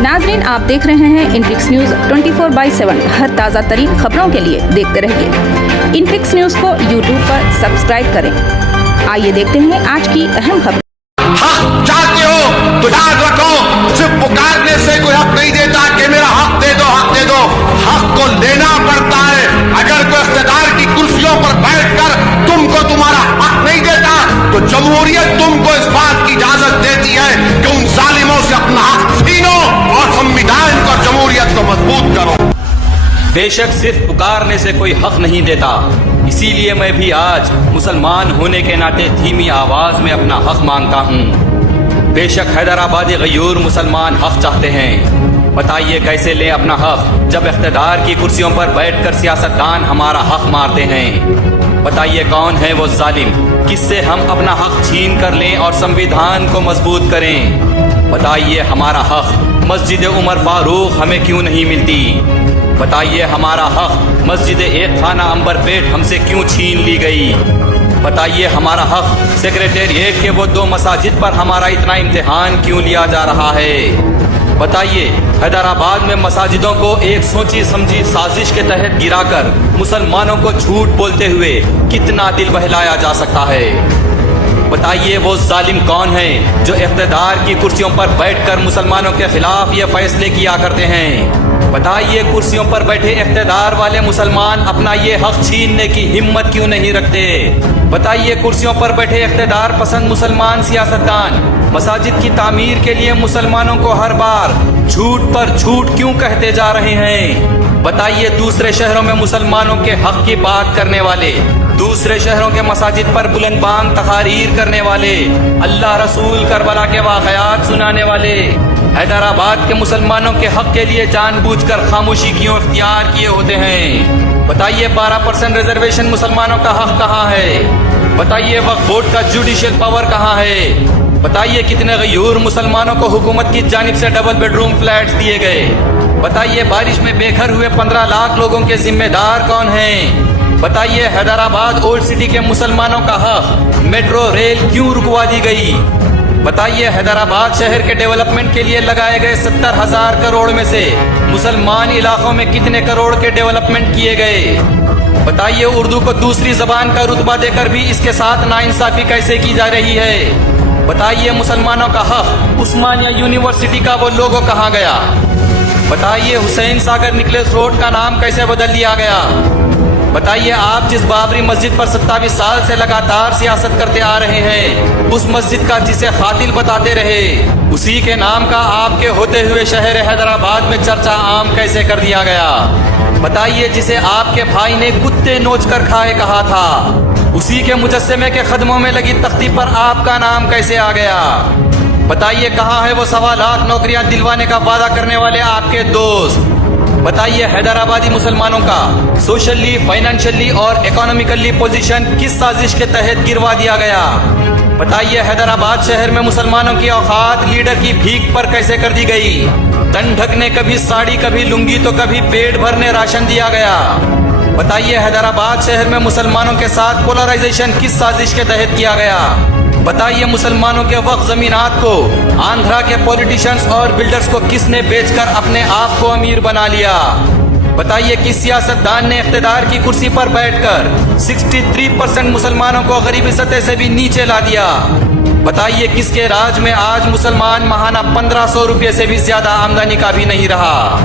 नाजरीन, आप देख रहे हैं इनफ्लिक्स न्यूज़ 24/7। हर ताज़ा तरीन खबरों के लिए देखते रहिए इनफ्लिक्स न्यूज़ को यूट्यूब पर सब्सक्राइब करें। आइए देखते हैं आज की अहम खबर। हक चाहते हो तो याद रखो, सिर्फ पुकारने से कोई हक नहीं देता कि मेरा हक दे दो, हक दे दो। हक को लेना पड़ता है। अगर कोई इख्तियार की कुर्सियों पर बैठकर तुमको तुम्हारा हक नहीं देता तो जमहूरियत तुमको इस बात की इजाजत देती है कि उन जालिमों से अपना हक छीनो और संविधान को, जमहूरियत को मजबूत करो। बेशक सिर्फ पुकारने से कोई हक नहीं देता, इसीलिए मैं भी आज मुसलमान होने के नाते धीमी आवाज में अपना हक मांगता हूँ। बेशक हैदराबादी गयूर मुसलमान हक चाहते हैं, बताइए कैसे लें अपना हक जब इख्तिदार की कुर्सियों पर बैठकर सियासतदान हमारा हक मारते हैं। बताइए कौन है वो जालिम, किससे हम अपना हक छीन कर लें और संविधान को मजबूत करें। बताइए हमारा हक मस्जिद उमर फारूक हमें क्यों नहीं मिलती। बताइए हमारा हक मस्जिद एक खाना अंबरपेट हमसे क्यों छीन ली गई। बताइए हमारा हक सेक्रेटेरिएट के वो 2 मसाजिद पर हमारा इतना इम्तिहान क्यों लिया जा रहा है। बताइए हैदराबाद में मसाजिदों को एक सोची समझी साजिश के तहत गिराकर मुसलमानों को झूठ बोलते हुए कितना दिल बहलाया जा सकता है। बताइए वो जालिम कौन है जो इख्तिदार की कुर्सियों पर बैठकर मुसलमानों के खिलाफ ये फैसले किया करते हैं। बताइए कुर्सियों पर बैठे इख्तिदार वाले मुसलमान अपना ये हक छीनने की हिम्मत क्यों नहीं रखते। बताइए कुर्सियों पर बैठे इख्तिदार पसंद मुसलमान सियासतदान मसाजिद की तामीर के लिए मुसलमानों को हर बार झूठ पर झूठ क्यों कहते जा रहे हैं। बताइए दूसरे शहरों में मुसलमानों के हक की बात करने वाले, दूसरे शहरों के मसाजिद पर बुलंद बांग तकारीर करने वाले, अल्लाह रसूल करबला के वाक़यात सुनाने वाले हैदराबाद के मुसलमानों के हक के लिए जानबूझकर खामोशी क्यों इख्तियार किए होते हैं। बताइए 12% रिजर्वेशन मुसलमानों का हक कहाँ है। बताइए वक्फ बोर्ड का जुडिशियल पावर कहाँ है। बताइए कितने गयूर मुसलमानों को हुकूमत की जानिब से डबल बेडरूम फ्लैट्स दिए गए। बताइए बारिश में बेघर हुए 15 लाख लोगों के जिम्मेदार कौन हैं। बताइए हैदराबाद ओल्ड सिटी के मुसलमानों का हक मेट्रो रेल क्यों रुकवा दी गई। बताइए हैदराबाद शहर के डेवलपमेंट के लिए लगाए गए 70,000 करोड़ में से मुसलमान इलाकों में कितने करोड़ के डेवलपमेंट किए गए। बताइए उर्दू को दूसरी जबान का रुतबा देकर भी इसके साथ नाइंसाफी कैसे की जा रही है। बताइए मुसलमानों का हक उस्मानिया यूनिवर्सिटी का वो लोगो कहाँ गया। बताइए हुसैन सागर निकलेस रोड का नाम कैसे बदल दिया गया। बताइए आप जिस बाबरी मस्जिद पर 27 साल से लगातार सियासत करते आ रहे हैं, उस मस्जिद का जिसे खातिल बताते रहे, उसी के नाम का आपके होते हुए शहर हैदराबाद में चर्चा आम कैसे कर दिया गया। बताइए जिसे आपके भाई ने कुत्ते नोच कर खाए कहा था, उसी के मुजस्समे के खदमों में लगी तख्ती पर आपका नाम कैसे आ गया। बताइए कहाँ है वो 1.25 लाख नौकरियां दिलवाने का वादा करने वाले आपके दोस्त। बताइए हैदराबादी मुसलमानों का सोशली, फाइनेंशियली और इकोनॉमिकली पोजीशन किस साजिश के तहत गिरवा दिया गया। बताइए हैदराबाद शहर में मुसलमानों की औकात लीडर की भीख पर कैसे कर दी गई। तन ढकने कभी साड़ी, कभी लुंगी तो कभी पेट भरने राशन दिया गया। बताइए हैदराबाद शहर में मुसलमानों के साथ पोलराइजेशन किस साजिश के तहत किया गया। बताइए मुसलमानों के वक्फ जमीनात को आंध्रा के पॉलिटिशियंस और बिल्डर्स को किसने बेचकर अपने आप को अमीर बना लिया। बताइए किस सियासतदान ने इख्तिदार की कुर्सी पर बैठकर 63% मुसलमानों को गरीबी सतह से भी नीचे ला दिया। बताइए किसके राज में आज मुसलमान महाना 1500 रुपये से भी ज्यादा आमदनी का भी नहीं रहा।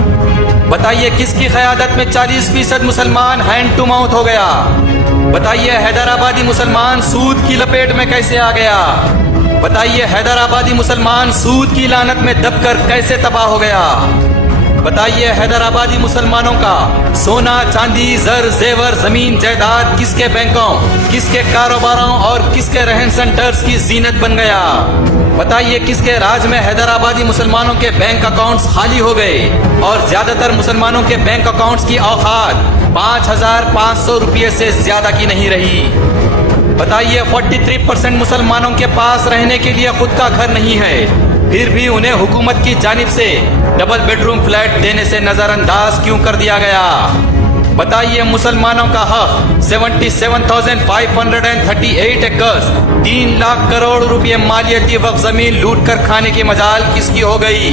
बताइए किसकी क़यादत में 40% मुसलमान हैंड टू माउथ हो गया। बताइए हैदराबादी मुसलमान सूद की लपेट में कैसे आ गया। बताइए हैदराबादी मुसलमान सूद की लानत में दबकर कैसे तबाह हो गया। बताइए हैदराबादी मुसलमानों का सोना, चांदी, जर, जेवर, जमीन, जायदाद किसके बैंकों, किसके कारोबारों और किसके रहन सेंटर्स की जीनत बन गया। बताइए किसके राज में हैदराबादी मुसलमानों के बैंक अकाउंट्स खाली हो गए और ज्यादातर मुसलमानों के बैंक अकाउंट्स की औकात 5,500 रुपये से ज्यादा की नहीं रही। बताइए 43% मुसलमानों के पास रहने के लिए खुद का घर नहीं है, फिर भी उन्हें हुकूमत की जानिब से डबल बेडरूम फ्लैट देने से नजरअंदाज क्यों कर दिया गया। बताइए मुसलमानों का हक 77,538 एकड़ 3 लाख करोड़ रुपए मालियती वक्फ जमीन लूट कर खाने की मजाल किसकी हो गई।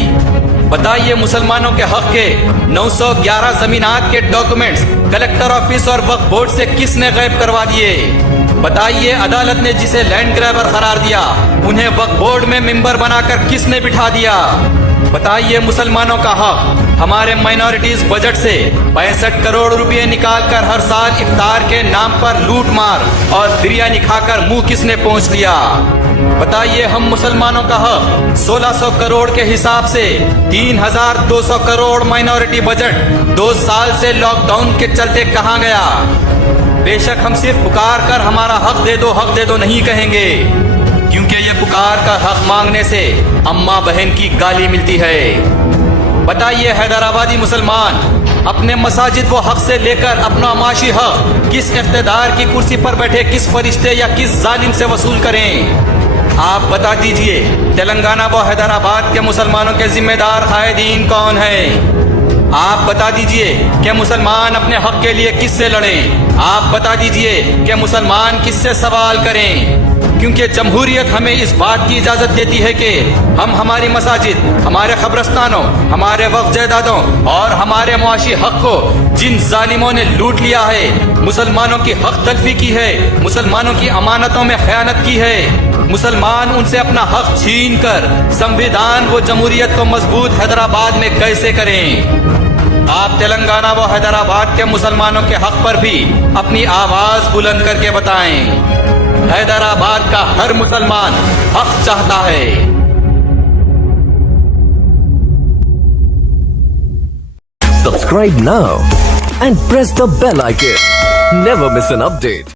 बताइए मुसलमानों के हक के 911 जमीनात के डॉक्यूमेंट्स कलेक्टर ऑफिस और वक्फ बोर्ड से किसने गायब करवा दिए? बताइए अदालत ने जिसे लैंड ग्रैबर करार दिया उन्हें वक्फ बोर्ड में मेंबर बनाकर किसने बिठा दिया? बताइए मुसलमानों का हक हमारे माइनॉरिटीज बजट से 65 करोड़ रुपए निकालकर हर साल इफ्तार के नाम पर लूट मार और बिरयानी खाकर मुंह किसने पोंछ लिया? बताइए हम मुसलमानों का हक 1600 करोड़ के हिसाब से 3200 करोड़ माइनॉरिटी बजट 2 साल से लॉकडाउन के चलते कहां गया? बेशक हम सिर्फ पुकार कर हमारा हक दे दो नहीं कहेंगे, क्योंकि ये पुकार कर हक मांगने से अम्मा बहन की गाली मिलती है। बताइए हैदराबादी मुसलमान अपने मसाजिद व हक से लेकर अपना माशी हक किस इख्तिदार की कुर्सी पर बैठे किस फरिश्ते या किस जालिम से वसूल करें? आप बता दीजिए तेलंगाना व हैदराबाद के मुसलमानों के जिम्मेदार कायदीन कौन है? आप बता दीजिए कि मुसलमान अपने हक के लिए किससे लड़ें? आप बता दीजिए कि मुसलमान किससे सवाल करें? क्योंकि जमहूरियत हमें इस बात की इजाजत देती है कि हम हमारी मसाजिद, हमारे कब्रस्तानों, हमारे वक्फ जायदादों और हमारे मुआशी हक को जिन जालिमों ने लूट लिया है, मुसलमानों की हक तलफी की है, मुसलमानों की अमानतों में खयानत की है, मुसलमान उनसे अपना हक छीन कर संविधान व जमहूरियत को मजबूत हैदराबाद में कैसे करें? आप तेलंगाना व हैदराबाद के मुसलमानों के हक पर भी अपनी आवाज बुलंद करके बताएं। हैदराबाद का हर मुसलमान हक चाहता है। Subscribe now and press the bell icon. Never miss an update.